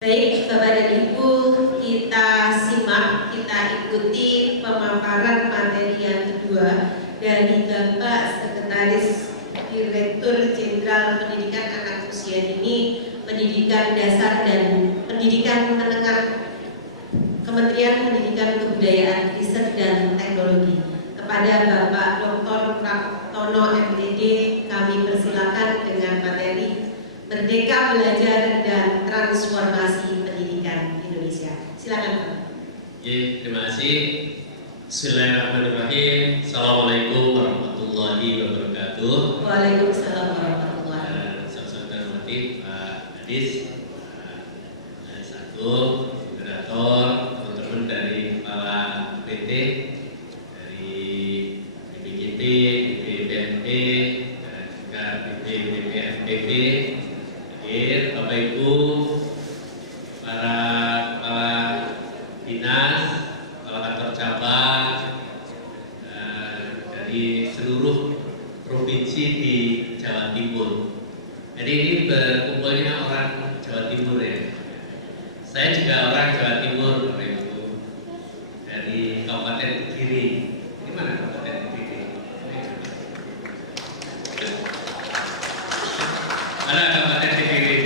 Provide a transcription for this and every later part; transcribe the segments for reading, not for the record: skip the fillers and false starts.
Baik, Bapak dan Ibu, kita simak, kita ikuti pemaparan materi yang kedua dari Bapak Sekretaris Direktur Jenderal Pendidikan Anak Usia Dini, Pendidikan Dasar dan Pendidikan Menengah, Kementerian Pendidikan Kebudayaan, Riset dan Teknologi. Kepada Bapak Dr. Praktono MTD, kami persilakan dengan materi Merdeka Belajar dan Transformasi Pendidikan Indonesia. Silakan Pak. Terima kasih. Bismillahirrahmanirrahim. Assalamualaikum warahmatullahi wabarakatuh. Waalaikumsalam warahmatullahi wabarakatuh. Saudara hormati Pak Adis, Pak Satu, moderator, teman-teman dari kepala PT, dari BPJP, BPMP, dan juga BPMPB. Bapak Ibu, para kepala dinas, kepala kantor cabang dari seluruh provinsi di Jawa Timur. Jadi ini berkumpulnya orang Jawa Timur ya. Saya juga orang Jawa Timur, Bapak Ibu, dari Kabupaten Kediri. Di mana Kabupaten Kediri? Ada Kabupaten Kediri.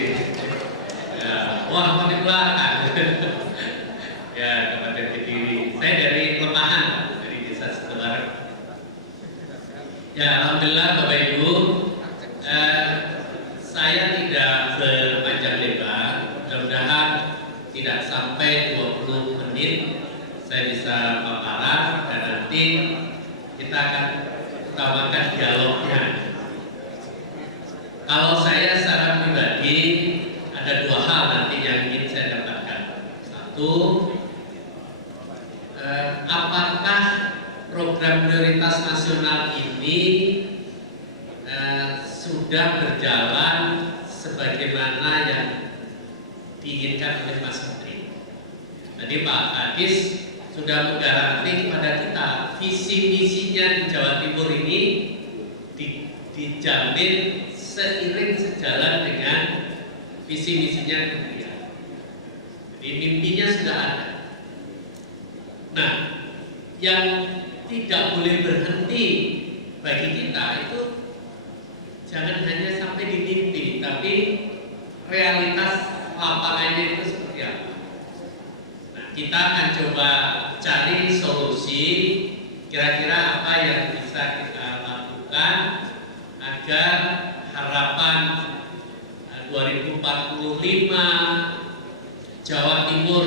Wah, di belakang. Ya, Kabupaten Kediri. Saya dari Lemahan, dari Desa Setebarang. Ya, alhamdulillah Bapak Ibu, saya tidak berpanjang lebar. Mudah-mudahan tidak sampai 20 menit saya bisa paparan, dan nanti kita akan utamakan dialognya. Kalau saya secara pribadi ada dua hal nanti yang ingin saya dapatkan. Satu, apakah program prioritas nasional ini sudah berjalan sebagaimana yang diinginkan oleh Mas Menteri. Tadi Pak Adis sudah menggaranti kepada kita visi misinya di Jawa Timur ini dijamin seiring sejalan dengan visi misinya kemudian. Jadi mimpinya sudah ada. Nah, yang tidak boleh berhenti bagi kita itu jangan hanya sampai di mimpi, tapi realitas lapangannya itu seperti apa. Nah, kita akan coba cari solusi kira-kira apa yang bisa kita lakukan agar harapan 2045 Jawa Timur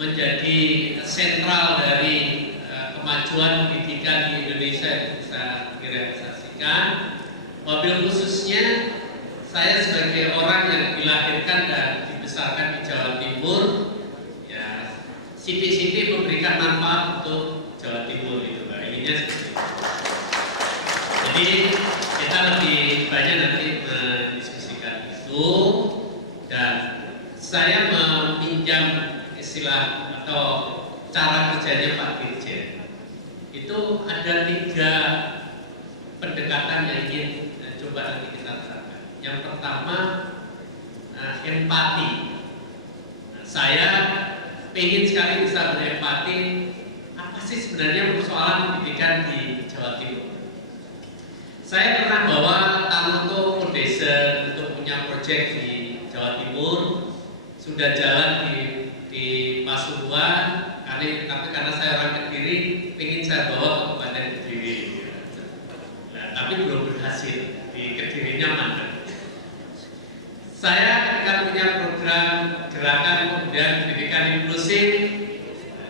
menjadi sentral dari kemajuan pendidikan di Indonesia bisa direalisasikan. Wabil khususnya saya sebagai orang yang dilahirkan dan dibesarkan di Jawa Timur, ya siti-siti memberikan manfaat untuk Jawa Timur itu, intinya seperti itu. Jadi kita lebih banyak nanti mendiskusikan itu, dan saya meminjam istilah atau cara kerjanya Pak Dirjen. Itu ada 3 pendekatan yang ingin coba nanti kita terapkan. Yang pertama, empati. Saya ingin sekali bisa berempati. Apa sih sebenarnya persoalan pendidikan di Jawa Timur? Saya pernah bawa Tamuto Foundation untuk punya proyek di Jawa Timur, sudah jalan di Pasuruan, tapi karena saya orang Kediri, ingin saya bawa ke Kabupaten Kediri. Nah, tapi belum berhasil, di Kedirinya mandek. Saya ketika punya program gerakan kemudian pendidikan inklusif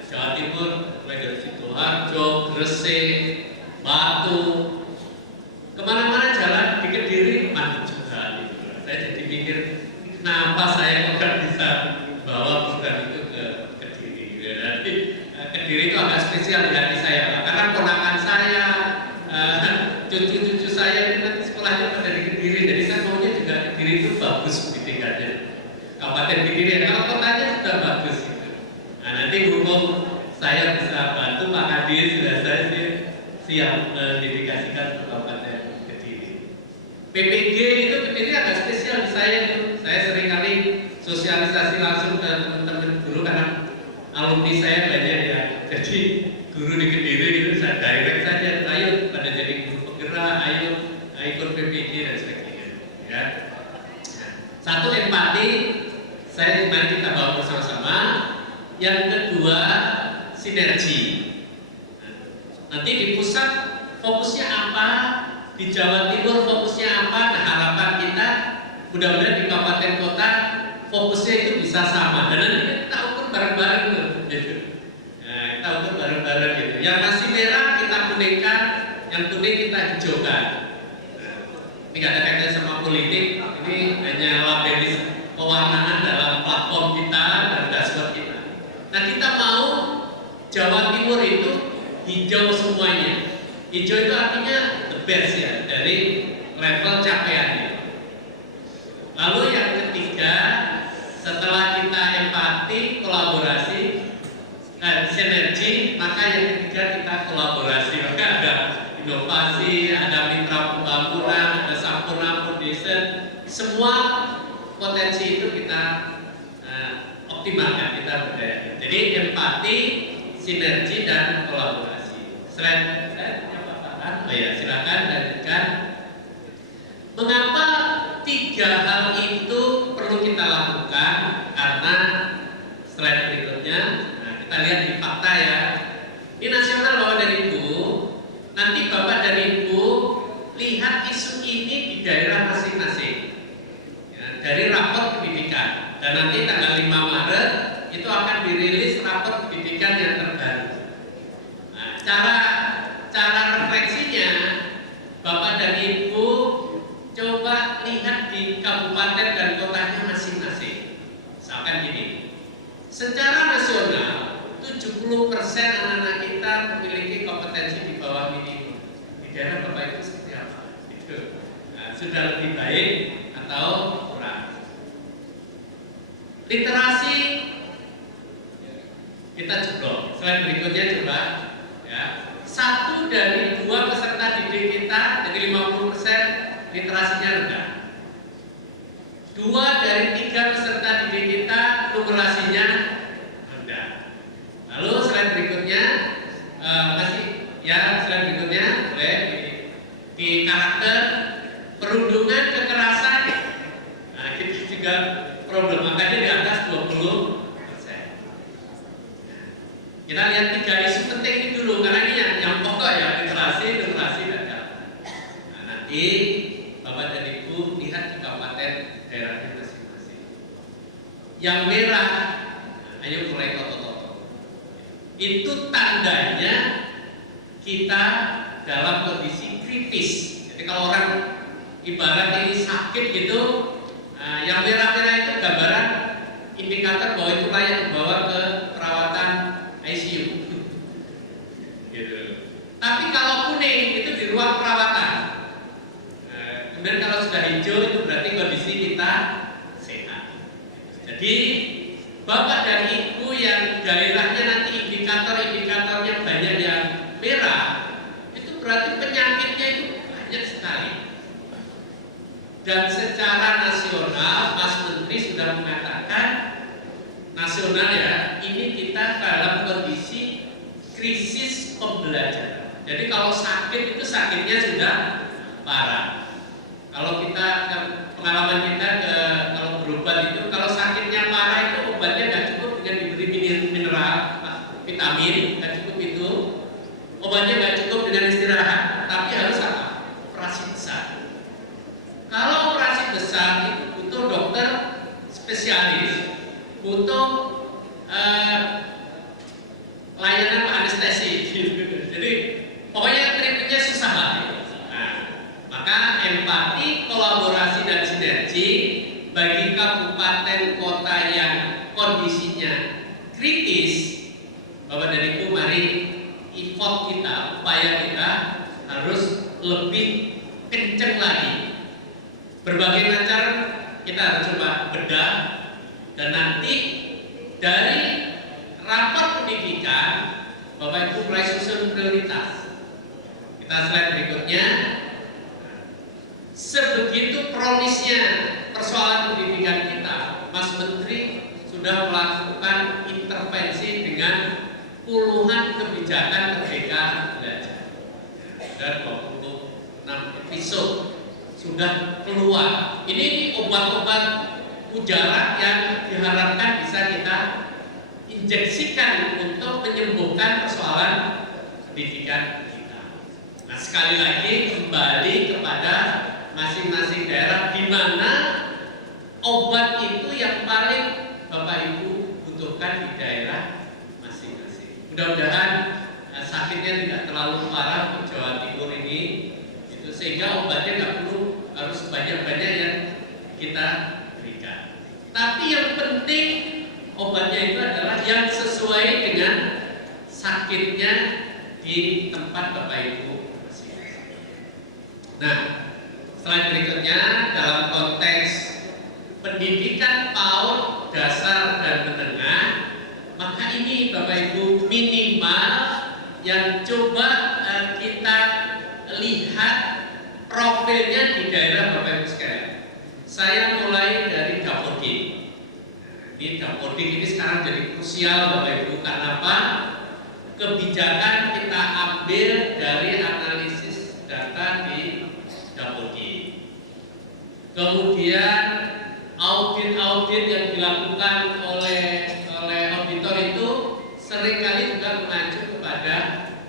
Jawa Timur, mulai dari Sidoarjo, Gresik, Batu, kemana-mana jalan di Kediri mandek juga. Saya jadi mikir, kenapa saya bukan bisa bawa program itu ke Kediri. Jadi Kediri itu agak spesial di hati saya, karena ponakan saya, cucu-cucu saya itu nanti sekolahnya pada di Kediri. Jadi saya maunya juga Kediri itu bagus pendidikannya. Kabupaten Kediri, kalau kotanya sudah bagus. Nah, nanti hukum saya bisa bantu Pak Kadis, sudah saya siap mendedikasikan ke Kabupaten Kediri. PPG itu Kediri agak spesial di saya itu. Saya seringkali sosialisasi langsung alumni saya banyak ya, jadi guru di Kediri itu saya direct saja, ayo pada jadi guru penggerak, ayo ikut PPD dan sebagainya. Ya. Nah, satu empati, mari kita bawa bersama-sama. Yang kedua sinergi. Nanti di pusat fokusnya apa, di Jawa Timur fokusnya apa. Nah, harapan kita mudah-mudahan di kabupaten kota fokusnya itu bisa sama. Dan nanti kita ukur bareng-bareng gitu. Nah, kita ukur bareng-bareng gitu. Yang masih merah kita kuningkan, yang kuning kita hijaukan. Nah, ini gak ada kaitannya sama politik. Ini hanya labelis pewarnaan dalam platform kita dan dashboard kita. Nah, kita mau Jawa Timur itu hijau semuanya. Hijau itu artinya the best ya, dari level capaiannya. Lalu yang ketiga, setelah kita empati, kolaborasi, sinergi, maka yang ketiga kita kolaborasi. Maka ada inovasi, ada mitra pembangunan, ada Sampurna Foundation, semua potensi itu kita optimalkan, kita berdayakan. Jadi empati, sinergi dan kolaborasi. Slide-nya Bapak. Oh ya, silakan lanjutkan. Mengapa tiga hal itu perlu kita lakukan? Karena slide berikutnya, nah, kita lihat di fakta ya. Ini nasional Bapak dan Ibu. Nanti Bapak dan Ibu lihat isu ini di daerah masing-masing. Ya, dari rapor pendidikan. Dan nanti tanggal 5 Maret itu akan dirilis rapor pendidikan yang terbaru. Nah, cara refleksinya, Bapak dan Ibu coba lihat di kabupaten dan kotanya masing-masing. Misalkan gini, secara nasional 70% anak-anak kita memiliki kompetensi di bawah minimum. Di daerah Bapak itu seperti apa? Gitu. Nah, sudah lebih baik atau kurang? Literasi kita jeblok. Slide berikutnya coba ya. 1 dari 2 peserta didik kita dari 50% literasinya rendah. 2 dari 3 peserta didik kita numerasinya rendah. Lalu slide berikutnya slide berikutnya boleh di karakter perundungan kekerasan. Nah, itu juga problem, makanya di atas 20%. Kita lihat 3 isu penting ini dulu, karena ini yang pokok ya, literasi, numerasi, dan karakter. Nah, nanti Bapak dan Ibu lihat di kabupaten daerahnya masing-masing. Yang merah, nah, ayo mulai toto-toto. Itu tandanya kita dalam kondisi kritis. Jadi kalau orang ibarat ini sakit gitu, nah, yang merah-merah itu gambaran indikator bahwa itu layak dibawa ke perawatan ICU. Gitu. Tapi kalau kuning itu di ruang perawatan. Kemudian kalau sudah hijau itu berarti kondisi kita sehat. Jadi Bapak dan Ibu yang daerahnya nanti indikator-indikatornya banyak yang merah, itu berarti penyakitnya itu banyak sekali. Dan secara nasional, Mas Menteri sudah mengatakan nasional ya, ini kita dalam kondisi krisis pembelajaran. Jadi kalau sakit itu sakitnya sudah parah. Kalau kita pengalaman kita kalau berobat itu, kalau sakitnya parah itu obatnya nggak cukup dengan diberi mineral, vitamin, nggak cukup itu. Obatnya nggak cukup dengan istirahat, tapi harus apa? Operasi besar. Kalau operasi besar itu butuh dokter spesialis, butuh layanan anestesi. Jadi pokoknya treatmentnya susah lah. Nah, maka empati, kolaborasi dan sinergi bagi kabupaten kota yang kondisinya kritis, Bapak dan Ibu, mari effort kita, upaya kita harus lebih kenceng lagi. Berbagai macam kita harus coba bedah, dan nanti dari rapor pendidikan Bapak Ibu mulai susun prioritas. Kita slide berikutnya. Sebegitu kronisnya persoalan pendidikan kita, Mas Menteri sudah melakukan intervensi dengan puluhan kebijakan merdeka belajar. Dan 26 episode sudah keluar. Ini obat-obat mujarab yang diharapkan bisa kita injeksikan untuk menyembuhkan persoalan pendidikan kita. Nah, sekali lagi kembali kepada masing-masing daerah di mana obat itu yang paling Bapak Ibu butuhkan di daerah masing-masing. Mudah-mudahan sakitnya tidak terlalu parah untuk Jawa Timur ini, itu sehingga obatnya nggak perlu harus banyak-banyak yang kita berikan. Tapi yang penting obatnya itu adalah yang sesuai dengan sakitnya di tempat Bapak Ibu masing-masing. Nah, slide berikutnya dalam konteks pendidikan PAUD, dasar dan menengah, maka ini Bapak Ibu minimal yang coba kita lihat profilnya di daerah Bapak Ibu sekalian. Saya mulai dari Dapodik. Ini Dapodik ini sekarang jadi krusial Bapak Ibu, karena apa? Kebijakan kita ambil dari analisis data di Dapodik. Kemudian audit-audit yang dilakukan oleh auditor itu seringkali juga mengacu kepada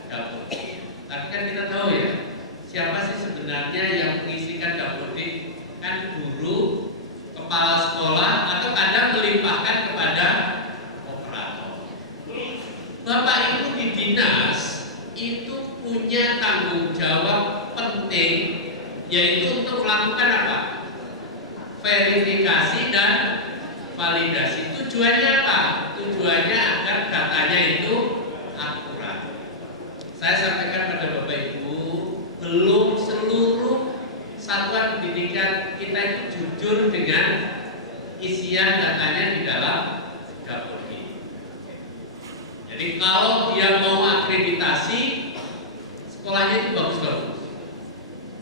Dapodik. Tapi kan kita tahu ya, siapa sih sebenarnya yang mengisikan Dapodik? Kan guru, kepala sekolah, atau kadang melimpahkan kepada operator. Bapak Ibu di dinas itu punya tanggung jawab penting, yaitu untuk melakukan apa? Verifikasi dan validasi. Tujuannya apa? Tujuannya agar datanya itu akurat. Saya sampaikan pada Bapak Ibu, belum seluruh satuan pendidikan kita itu jujur dengan isian datanya di dalam Dapodik. Jadi kalau dia mau akreditasi, sekolahnya itu bagus-bagus.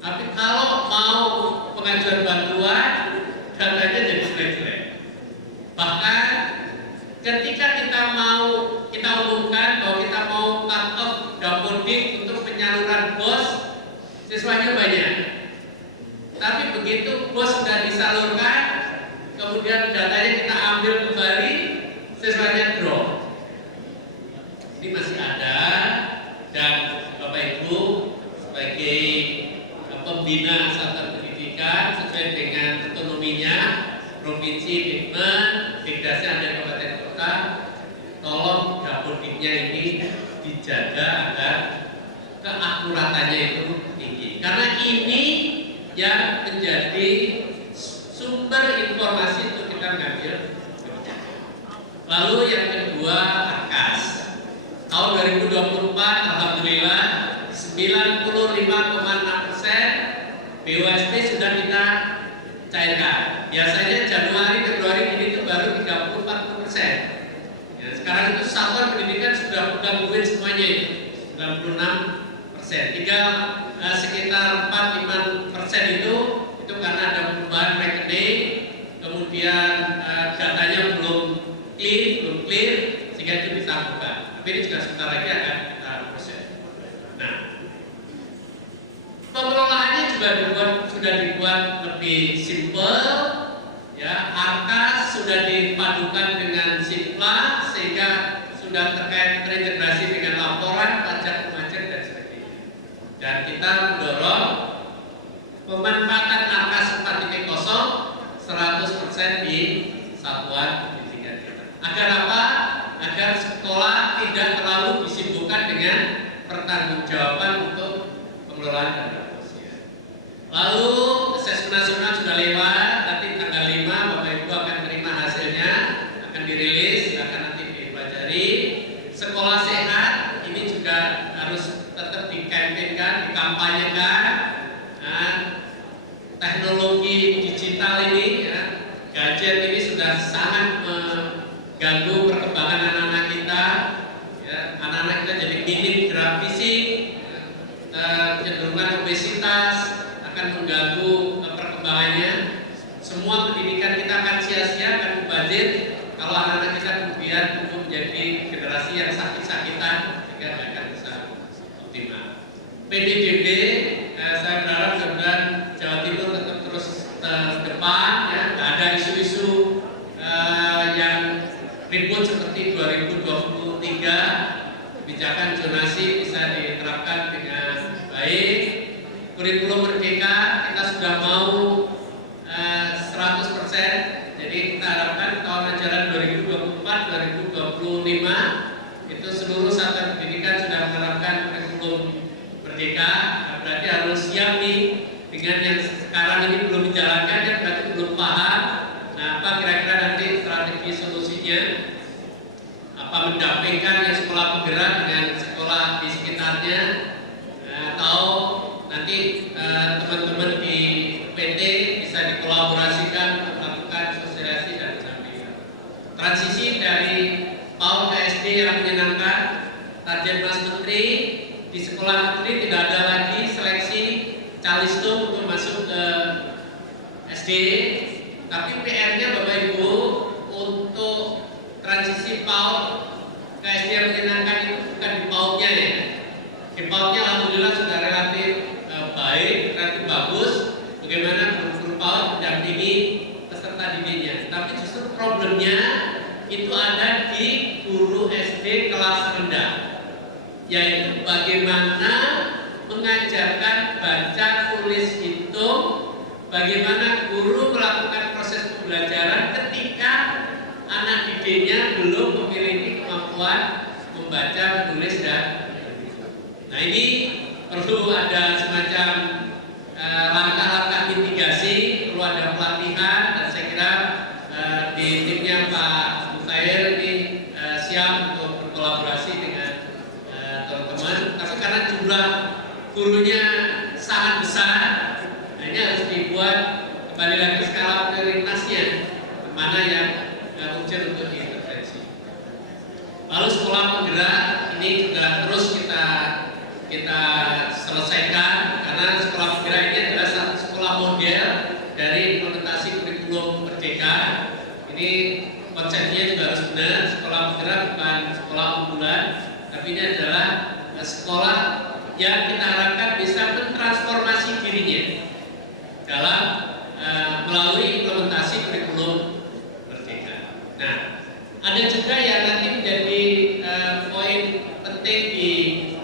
Tapi kalau mau pengajuan bantuan, datanya jadi jelek-jelek. Bahkan ketika kita umumkan bahwa kita mau cut off Dapodik untuk penyaluran BOS, siswanya banyak. Tapi begitu BOS sudah disalurkan, kemudian datanya kita ambil kembali, siswanya drop. Ini masih ada, dan Bapak Ibu sebagai pembina satuan pendidikan sesuai dengan otonominya provinsi, Dikmen, Dikdasnya dan kabupaten kota, tolong Dapodiknya ini dijaga agar keakuratannya itu tinggi. Karena ini yang menjadi sumber informasi untuk kita mengambil kebijakan. Lalu yang kedua, AKAS. Tahun 2024 alhamdulillah 95,6% BUSD sudah kita cairkan. Biasanya Januari, Februari ini itu baru 30-40%. Ya, sekarang itu satuan pendidikan sudah pegang duit semuanya itu 96%. Tinggal sekitar 4-5% itu karena ada perubahan rekening, kemudian datanya belum clear, sehingga itu disambungkan. Tapi ini juga sebentar lagi akan kita proses. Nah, pengelolaannya juga sudah dibuat lebih simpel, ya. AKAS sudah dipadukan dengan Simpla sehingga sudah terkait terintegrasi dengan laporan pajak pemajak dan sebagainya. Dan kita mendorong pemanfaatan AKAS 4.0 100% di satuan pendidikan kita. Agar apa? Agar sekolah tidak terlalu disibukkan dengan pertanggungjawaban untuk pengelolaan dana sosial. Lalu asesmen nasional sudah lewat, nanti tanggal 5 Bapak Ibu akan terima hasilnya, akan dirilis, akan nanti dipelajari. Sekolah sehat ini juga harus tetap dikampanyekan, dikampanyekan. Nah, teknologi digital ini, ya, gadget ini sudah sangat mengganggu perkembangan anak-anak kita. Ya, anak-anak kita jadi minim gerak fisik, kecenderungan obesitas akan mengganggu perkembangannya. Semua pendidikan kita akan sia-sia, akan mubazir kalau anak-anak kita kemudian untuk menjadi generasi yang sakit-sakitan sehingga nggak akan bisa optimal. PDDB, saya berharap mudah-mudahan Jawa Timur tetap terus depan, ya, nggak ada isu-isu yang ribut seperti 2023. Kebijakan zonasi bisa diterapkan dengan baik. Kurikulum Merdeka kita sudah mau 100%. Jadi kita harapkan tahun ajaran 2024-2025 itu seluruh satuan pendidikan sudah menerapkan kurikulum Merdeka. Nah, berarti harus siap nih dengan yang sekarang ini belum dijalankan, ya berarti belum paham. Nah, apa kira-kira nanti strategi solusinya? Apa mendampingkan yang sekolah penggerak dengan sekolah di sekitarnya, atau nanti teman-teman di PT bisa dikolaborasikan melakukan sosialisasi dan pendampingan. Transisi dari PAUD ke SD yang menyenangkan. Target Mas Menteri, di sekolah negeri tidak ada lagi seleksi calistung untuk masuk ke SD, tapi PR-nya Bapak Ibu untuk transisi PAUD ke SD yang menyenangkan itu bukan di PAUD-nya, ya. Di PAUD-nya alhamdulillah sudah relatif baik, relatif bagus. Bagaimana guru-guru PAUD mendampingi peserta didiknya. Tapi justru problemnya itu ada di guru SD kelas rendah, yaitu bagaimana mengajarkan baca, tulis, hitung, bagaimana guru melakukan proses pembelajaran ketika anak didiknya belum memiliki kemampuan membaca, menulis, dan nah ini perlu ada semacam langkah-langkah mitigasi, perlu ada pelatihan, dan saya kira di timnya Pak Mufair ini siap untuk berkolaborasi dengan teman-teman. Tapi karena jumlah gurunya sangat besar, nah ini harus dibuat kembali lagi skala prioritasnya, mana yang urgent untuk diintervensi. Lalu sekolah penggerak ini juga terus kita selesaikan, karena sekolah penggerak ini adalah satu sekolah model dari implementasi kurikulum Merdeka. Ini konsepnya juga harus benar. Sekolah penggerak bukan sekolah unggulan, tapi ini adalah sekolah yang kita harapkan bisa mentransformasi dirinya dalam melalui implementasi kurikulum Merdeka. Nah, ada juga yang nanti menjadi poin penting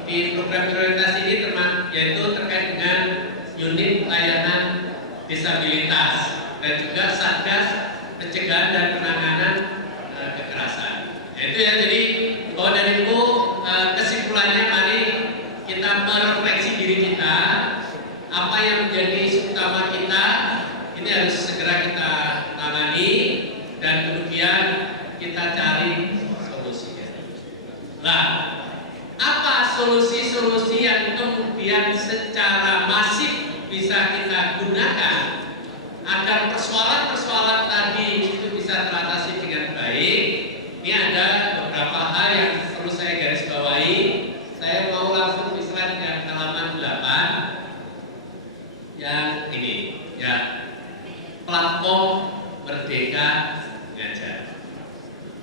di program prioritas ini, yaitu terkait dengan unit layanan disabilitas dan juga Satgas Pencegahan dan Penanganan Kekerasan. Itu ya, jadi Bapak dan Ibu, kesimpulannya mari kita merefleksi diri kita, apa yang menjadi isu utama kita, ini harus segera kita tangani, dan kemudian kita cari solusinya. Nah, apa solusi-solusi yang kemudian secara masif bisa kita gunakan agar persoalan-persoalan tadi itu bisa teratasi dengan baik? Ini ada beberapa hal yang perlu saya garis bawahi. Saya mau langsung di slide yang halaman 8 yang ini, ya, platform Merdeka Ngajar.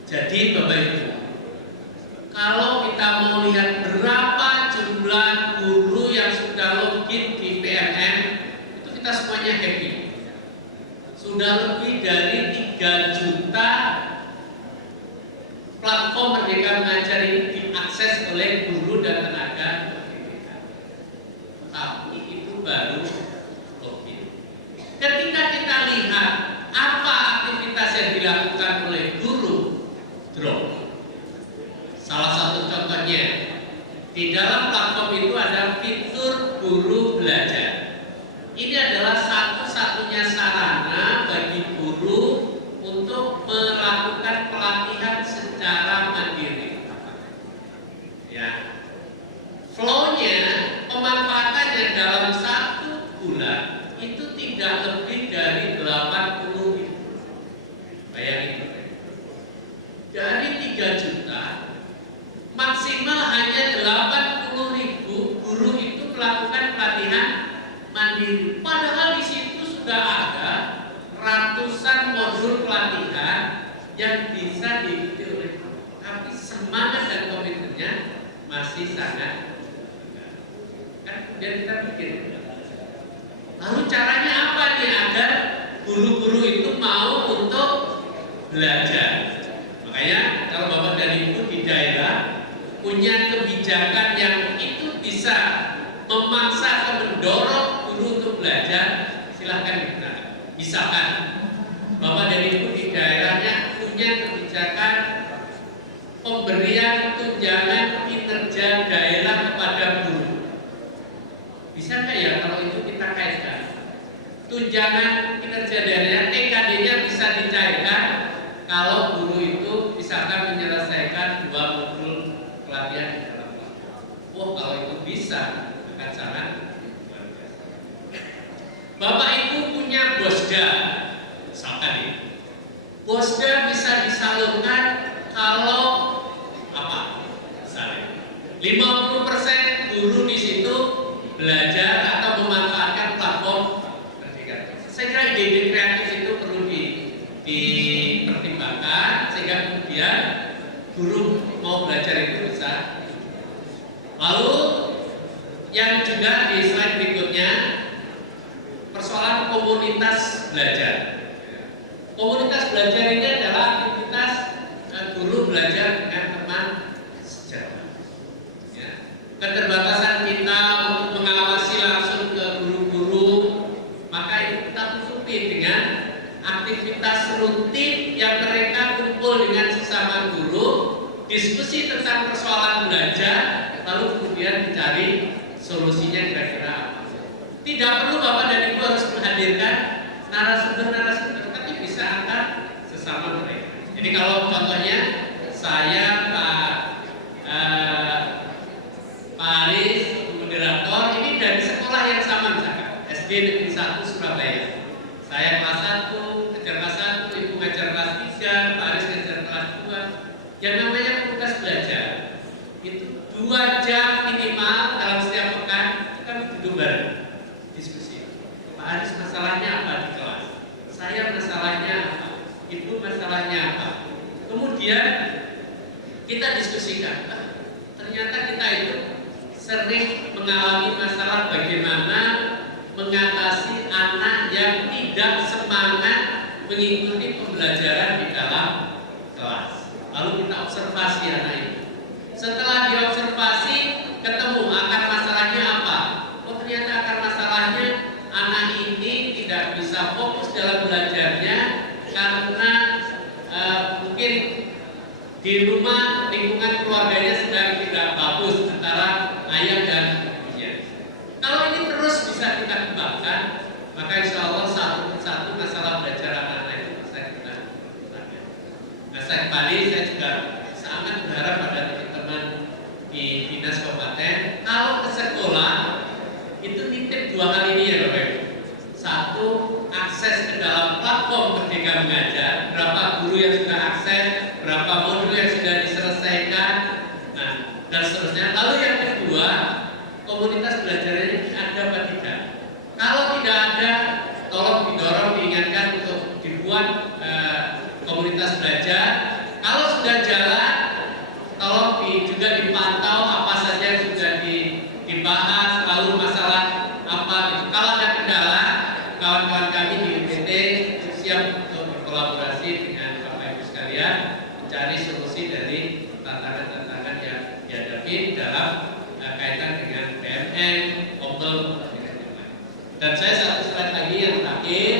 Jadi Bapak Ibu, kalau kita mau lihat berapa jumlah guru yang sudah login di PMM, itu kita semuanya happy. Sudah lebih dari 3 juta platform Merdeka Mengajar ini diakses oleh guru dan tenaga pendidikan. Tapi itu baru login. Ketika kita lihat apa aktivitas yang dilakukan oleh guru, drop. Salah satu contohnya, di dalam platform itu ada fitur guru belajar. Ini adalah satu-satunya sarana bagi guru untuk melakukan pelatihan secara mandiri. Ya, flow-nya, pemanfaatannya dalam 1 bulan itu tidak lebih dari 80.000. Bayangin, dari 3 juta maksimal hanya 80.000 guru itu melakukan pelatihan mandiri. Padahal di situ sudah ada ratusan modul pelatihan yang bisa diikuti oleh guru. masih sangat kan. Kemudian kita pikir, lalu caranya apa nih agar guru-guru itu mau untuk belajar? Makanya kalau Bapak dan Ibu di daerah punya kebijakan yang itu bisa memaksa atau mendorong guru untuk belajar, silahkan digunakan. Misalkan Bapak dan Ibu di daerahnya punya kebijakan pemberian tunjangan kinerja daerah kepada guru, bisa nggak ya kalau itu kita kaitkan? Tunjangan kinerja daerah TKD-nya bisa dicairkan kalau guru itu misalkan menyelesaikan 2 modul pelatihan di dalam kelas. Wah, kalau itu bisa akan sangat luar biasa. Bapak Ibu punya bosda, misalkan ini. Bosda bisa disalurkan kalau apa? Misalnya 50% guru di situ belajar atau memanfaatkan platform pendidikan. Saya kira ide-ide kreatif itu perlu dipertimbangkan sehingga kemudian guru mau belajar itu bisa. Lalu yang juga di slide berikutnya persoalan komunitas belajar. Komunitas belajar ini adalah aktivitas guru belajar dengan teman sejawat. Ya. Keterbatasan kita untuk mengawasi langsung ke guru-guru, maka itu kita tutupi dengan aktivitas rutin yang mereka kumpul dengan sesama guru, diskusi tentang persoalan belajar, lalu kemudian dicari solusinya kira-kira apa. Tidak perlu Bapak dan Ibu harus menghadirkan narasumber-narasumber, tapi bisa antar sesama mereka. Jadi kalau contohnya saya Pak Aris, moderator, ini dari sekolah yang sama misalkan SD Negeri 1 Surabaya. Saya kelas 1, ngajar kelas 1, Ibu ngajar kelas 3, Pak Aris ngajar kelas 2. Yang namanya komunitas belajar itu 2 jam minimal dalam setiap pekan kami duduk bareng diskusi. Pak Aris masalahnya apa di kelas? Saya masalahnya apa? Ibu masalahnya apa? Kemudian kita diskusikan. Ternyata kita itu sering mengalami masalah bagaimana mengatasi anak yang tidak semangat mengikuti pembelajaran di dalam kelas. Lalu kita observasi anak itu. Setelah diobservasi, ketemu akar masalahnya apa? Oh, ternyata akar masalahnya anak ini tidak bisa fokus dalam belajarnya karena mungkin di rumah lingkungan keluarganya sedang tidak bagus antara ayah dan ibunya. Kalau ini terus bisa kita kembangkan, maka insya Allah satu persatu masalah belajar anak-anak itu bisa kita kembangkan. Nah, saya kembali, saya juga sangat berharap pada teman-teman di dinas kabupaten, kalau ke sekolah itu nitip 2 hal ini ya Bapak Ibu. Satu, akses ke dalam platform Merdeka Mengajar, berapa guru yang sudah akses, berapa modul yang sudah diselesaikan, nah, dan seterusnya. Lalu yang kedua, komunitas belajar ini ada apa tidak? Kalau tidak ada, tolong didorong, diingatkan untuk dibuat komunitas belajar. Kalau sudah jalan, tolong juga dipantau apa saja yang sudah dibahas, lalu masalah apa gitu. Kalau ada kendala, kawan-kawan kami di UPT siap untuk berkolaborasi dengan Bapak Ibu sekalian mencari solusi dari tantangan-tantangan yang dihadapi dalam kaitan dengan PMN, Ombel, dan lain-lain. Dan saya satu slide lagi yang terakhir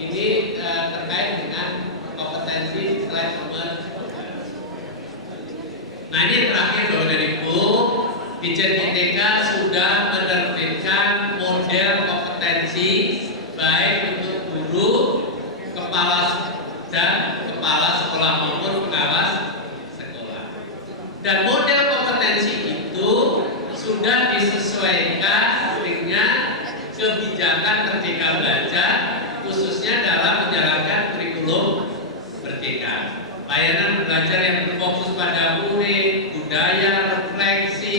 ini terkait dengan kompetensi, slide nomor. Nah, ini terakhir Bapak dan Ibu, Dijen ITK sudah menerbitkan model kompetensi baik untuk guru, kepala sekolah maupun pengawas sekolah. Dan model kompetensi itu sudah disesuaikan dengan kebijakan Merdeka Belajar, khususnya dalam menjalankan kurikulum Merdeka. Layanan belajar yang berfokus pada murid, budaya, refleksi,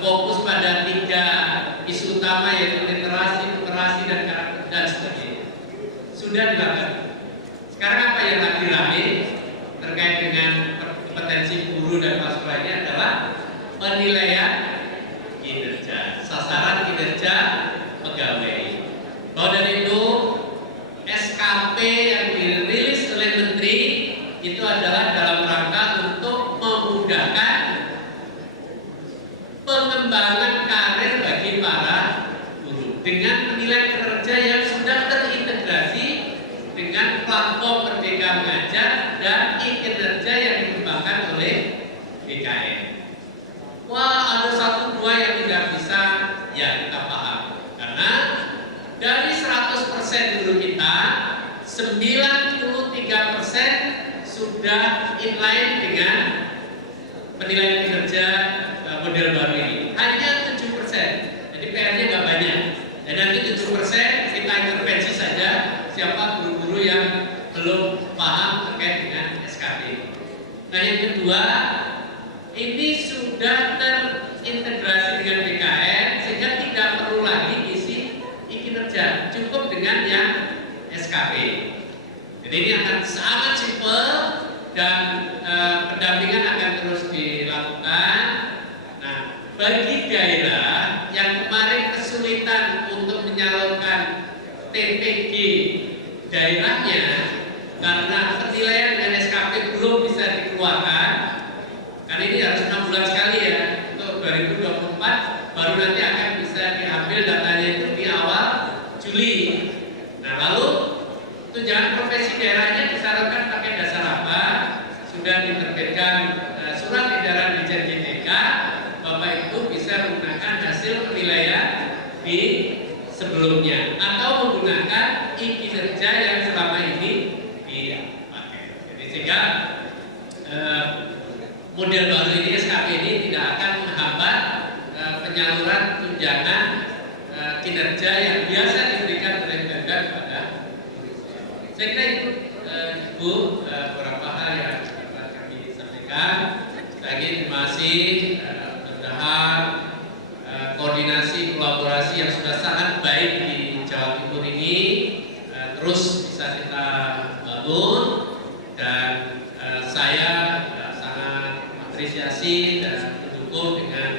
fokus pada 3 isu utama yaitu literasi, literasi dan karakter dan sebagainya. Sudah dilakukan. Sekarang apa yang lagi rame terkait dengan kompetensi guru dan sekolah ini adalah penilaian kinerja, sasaran kinerja pegawai. Bahwa dari itu SKP yang dirilis oleh Menteri itu adalah dalam rangka untuk memudahkan pengembangan karir bagi para guru dengan penilaian kinerja yang sudah terintegrasi dengan platform Merdeka Mengajar dan e-kinerja yang dikembangkan oleh BKN. Wah, ada satu dua yang tidak bisa ya kita paham. Karena dari 100% guru kita, 93% sudah inline dengan penilaian kinerja model baru ini. Hanya 7%. Jadi PR-nya nggak banyak. Dan nanti 7% kita intervensi saja siapa guru-guru yang belum paham terkait dengan SKP. Nah, yang kedua, ini sudah terintegrasi dengan BKN sehingga tidak perlu lagi isi e-kinerja, cukup dengan yang SKP. Jadi ini akan sangat simpel dan pendampingan akan terus dilakukan. Nah, bagi daerah yang kemarin kesulitan untuk menyalurkan TPG daerahnya karena penilaian dengan SKP belum bisa dikeluarkan, karena ini harus 6 bulan sekali ya, untuk 2024 baru nanti akan bisa diambil datanya itu di awal Juli. Nah, lalu tunjangan profesi daerahnya disalurkan pakai dasar apa? Sudah diterbitkan surat edaran Dirjen GTK, Bapak Ibu bisa menggunakan hasil penilaian di sebelumnya atau menggunakan e-kinerja yang selama ini dipakai. Jadi sehingga model baru ini SKP ini tidak akan menghambat penyaluran tunjangan kinerja yang biasa diberikan oleh negara kepada guru. Saya kira itu Ibu beberapa hal yang dapat kami sampaikan. Lagi terima kasih, mudah-mudahan koordinasi kolaborasi yang sudah sangat baik di Jawa Timur ini terus bisa kita bangun, dan saya sangat apresiasi dan mendukung dengan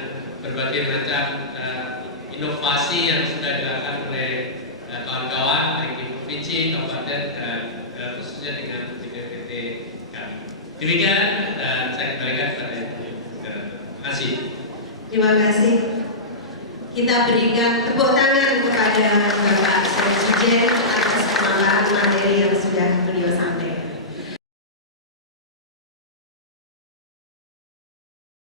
berbagai macam inovasi yang sudah dilakukan oleh kawan-kawan baik di provinsi, kabupaten, dan khususnya dengan BPPT kami. Demikian, dan saya kembalikan kepada Ibu. Terima kasih. Terima kasih. Kita berikan tepuk tangan kepada Bapak Sekjen